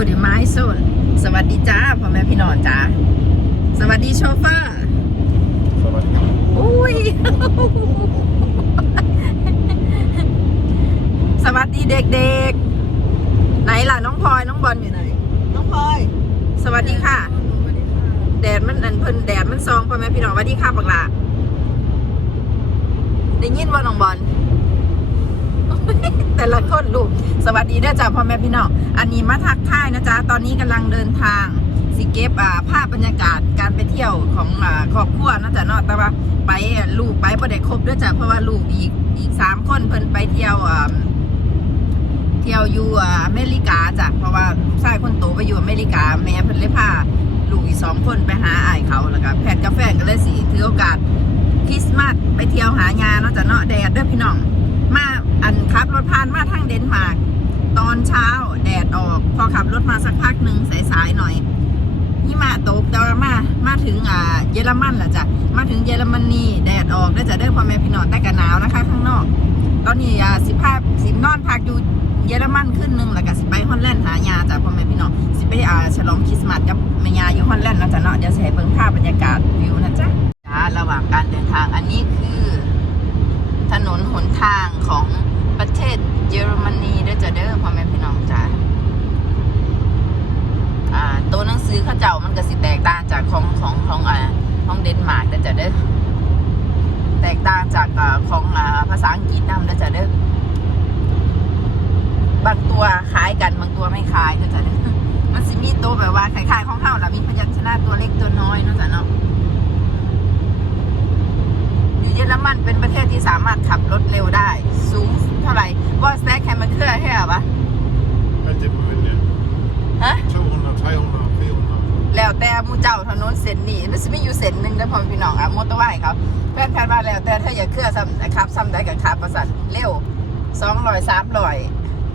กูเดไม้โซนสวัสดีจ้าพ่อแม่พี่น้องจ้าสวัสดีโชเฟอร์สวัสดีครับอุ้ยสวัสดีเด็กๆ ไหนล่ะน้องพลอยน้องบอลอยู่ไหนน้องพลอย สวัสดีค่ะ แดดมันอันเพิ่นแดดมันซองพ่อแม่พี่น้องสวัสดีค่ะบักหลาได้ยินว่าน้องบอล แต่ละคนลูก สวัสดีเด้อจ้าพ่อแม่พี่น้อง อันนี้มาทักทายนะจ๊ะ ตอนนี้กำลังเดินทาง สิเก็บอ่าภาพบรรยากาศการไปเที่ยวของอ่าครอบครัวนะจ๊ะเนาะแต่ว่าไปลูกไปประเด็ครบด้วยจ้ะเพราะว่าลูกอีกอีกสามคนเพิ่นไปเที่ยวอ่าเที่ยวอยู่อ่าอเมริกาจ้ะเพราะว่าลูกชายคนโตไปอยู่อเมริกา แม่เพิ่นเลยพาลูกอีกสองคนไปหาอ้ายเขาแล้วก็แพทกับแฟนก็เลยสิถือโอกาสคริสต์มาสไปเที่ยวหางานเนาะจ้ะเนาะแดดเด้อพี่น้องมา อันขับรถผ่านมาทางเดนมาร์กตอนเช้าแดดออก พอขับรถมาสักพักหนึ่งสายๆหน่อยนี่มาตกแต่ว่ามามาถึงอ่าเยอรมันแหละจ้ะมาถึงเยอรมนีแดดออกได้จะได้พ่อแม่พี่น้องแต่กันหนาวนะคะ ข้างนอก ตอนนี้อ่าสิภาพสินอนพักอยู่เยอรมันขึ้นหนึ่งแล้วก็สิไปฮอลแลนด์หายาจ้ะพ่อแม่พี่น้องสิไปอ่าฉลองคริสต์มาสกับแม ตกต่างจากอ่าของอ่าภาษาอังกฤษนำเด้อจ้ะเด้อบางตัวคล้ายกันบางตัวไม่คล้ายเด้อจ้ะเด้อมันสิมีตัวแบบว่าคล้ายๆของเฮาล่ะมีพยัญชนะตัวเล็กตัวน้อยเนาะจ้ะเนาะอยู่เยอรมันเป็นประเทศที่สามารถขับรถเร็วได้ สูงเท่าไหร่ว่าแซกแคมมันเคลื่อนให้เหรอวะไม่เจ็บมือเนี่ยฮะชั่วโมงละใช้ของเราเพี่ของเราแล้วแต่หมูเจ้าถนนเส้นนี้มันจะมีอยู่เส้นหนึ่งเด้อพ่อพี่น้องอะมอเตอร์ไซค์เขา แล้วแต่ถ้าอยากเคลื่อนซ้ำขับซ้ำได้กับขับประสันเร็วสองร้อยสามร้อย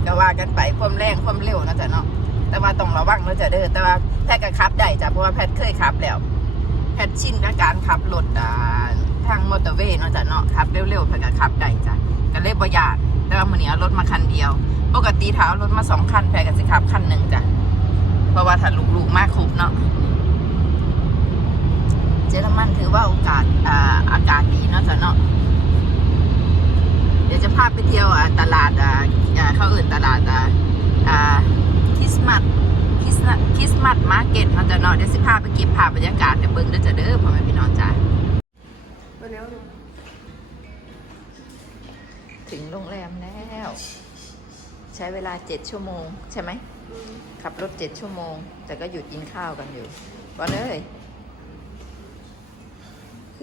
ก็ว่ากันไปความแรงความเร็วนะจ๊ะเนาะแต่ว่าต้องระวังนะจ๊ะเด้อแต่ว่าแพทย์ก็ขับได้จ้ะเพราะว่าแพทย์เคยขับแล้วแพทย์ชินกับการขับรถทางมอเตอร์เวย์เนาะจ้ะเนาะขับเร็วๆแพทย์ก็ขับได้จ้ะก็เลยบ่ยากแต่ว่ามื้อนี้เอารถมาคันเดียว ปกติถ้าเอารถมาสองคันแพทย์ก็สิขับคันหนึ่งจ้ะเพราะว่าถ้าลูกๆมากครบเนาะ ยอรมันถือว่าโอกาสอ่าอากาศดีเนาะจ้ะเนาะเดี๋ยวจะพาไปเที่ยวอ่าตลาดอ่าอ่าเขาอื่นตลาดอ่าอ่าคริสต์มาสคริสต์มาสคริสต์มาสมาร์เก็ตมันจะเนาะเดี๋ยวสิพาไปเก็บภาพบรรยากาศเดี๋ยวเบิ่งเด้อจ้ะเด้อพ่อแม่พี่น้องจ้าถึงโรงแรมแล้ว ใช้เวลาเจ็ดชั่วโมง ใช่ไหมขับรถเจ็ดชั่วโมง แต่ก็หยุดกินข้าวกันอยู่บอลเลย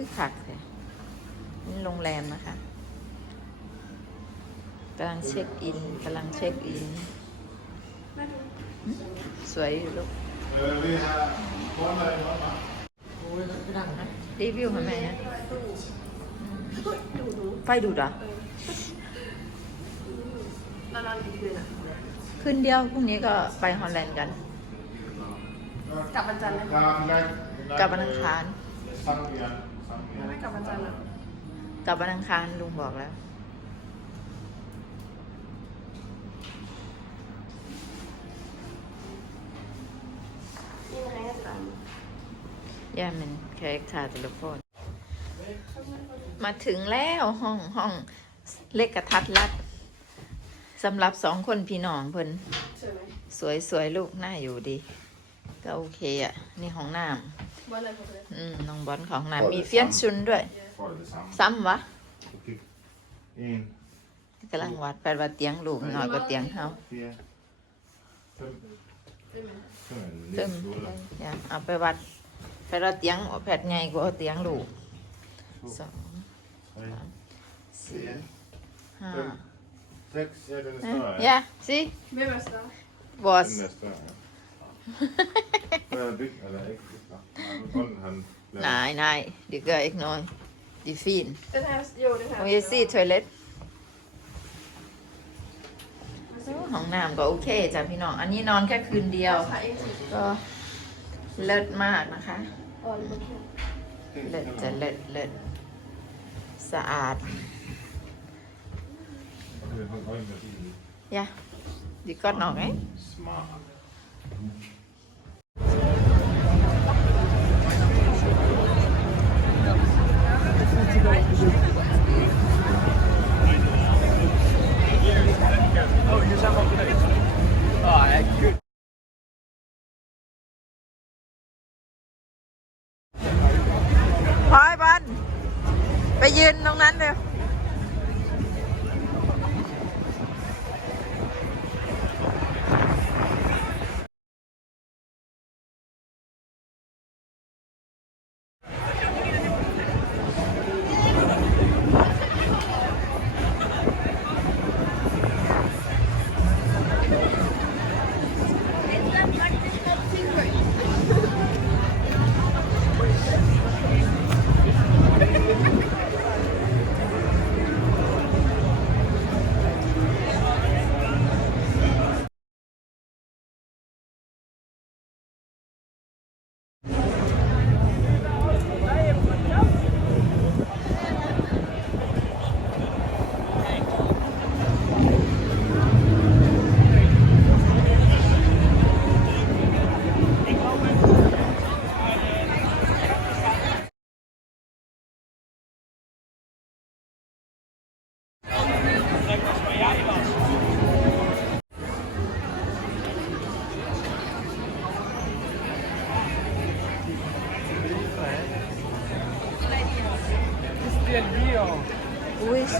คือขักเลยนี่โรงแรมนะคะกำลังเช็คอินกำลังเช็คอิน สวยอยู่ลูกเออพี่ฮะวันอะไรวันมารีวิวค่ะแม่ไฟดูดเหรอขึ้นเดียวพรุ่งนี้ก็ไปฮอลแลนด์กัน กลับวันจันทร์เลยการแรกกลับวันอังคารสังเกี ยนสังเกียนไม่กลับวันจันทร์เลยกลับวันอังคารลุงบอกแล้วนี่นะคะอาจารย์ย่ามันแคคทาเทเลโฟนมาถึงแล้วห้องห้องเล็กกระทัดรัดสำหรับสองคนพี่น้องเพิ่นใช่ไหมสวยสวยลูกหน้าอยู่ดี ก็โอเคอะ นี่ของน้ว่าอะไรของเลยำอืมน้องบอลของน้ำมีเฟียนชุนด้วยฟอร์ดซัมซ้ำวะกิ๊กอินกำลังวัดแปลว่าเตียงลูกน้อยกว่าเตียงเฮาเฟียตึ้มตึ้มตึมอย่าเอาไปวัดแปลว่าเตียงแผดใหญ่กว่าเตียงลูกสองสี่ห้า sex är den เอ๊ะ större ย่าสิไม่มาสตาร์ บอส den är större Får jag bygga eller äckligt va? Kolla han นายนายดีเกอร์อีกหน่อยดีฟิน Den här, jo den โอ här. เยซี่ทอยเล็ตห้องน้ำก็โอเคจ้ะพี่น้อง อันนี้นอนแค่คืนเดียว Ja, en till. ก็เลิศมากนะคะ Ja, det var kul. เลิศจะเลิศเลิศสะอาด Han har inte tid. ยะดีก็หน่อย Smart. พลอยบอลไปยืนตรงนั้นเลย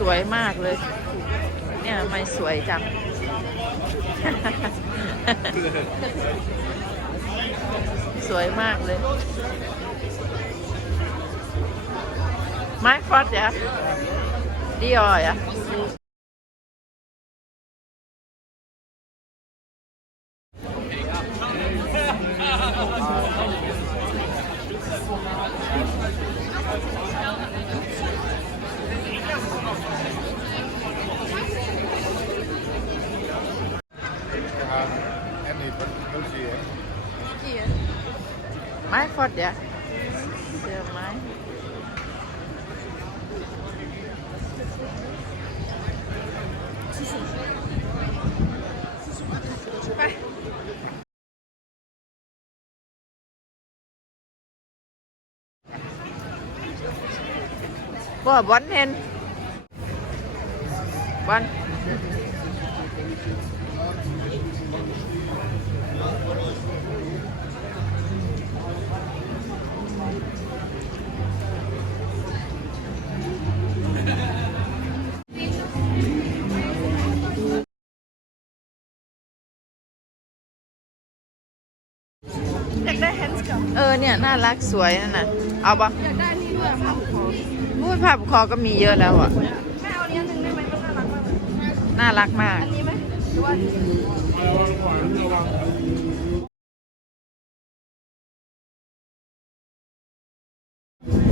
สวยมากเลย เนี่ยไม่สวยจัง สวยมากเลย ไม้ฟอดจ้ะดีอ่อยอะ Mai phật đấy Giờ mai. Bỏ bắn lên ฟอดจ้ะเจอไม้ไปบ่บอลเห็นบอลอยากได้แฮนด์กับเออเนี่ยน่ารักสวยนั่นน่ะ เอาปะอยากได้นี่ด้วยผ้าผูกคอพูดภาพคอก็มีเยอะแล้วอะ น่ารักมากเลยน่ารักมอันนี้ไหมหรือว่า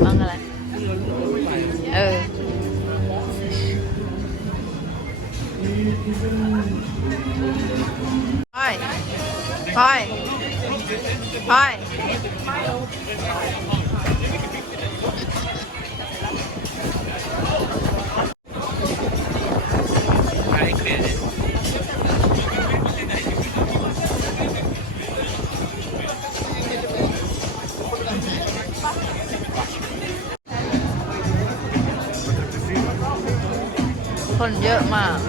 บ้างอะไร เออ พลอย พลอย พลอย เยอะมาก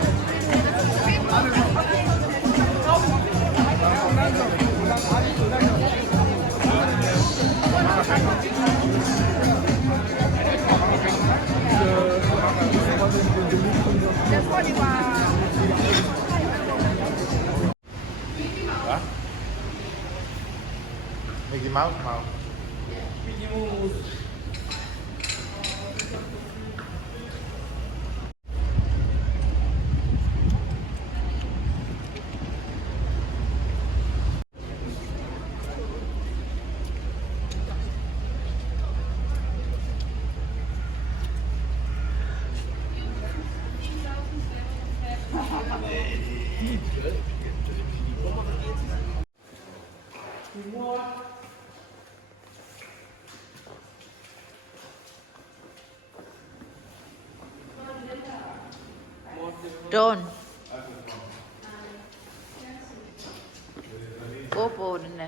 drone GoPro ปน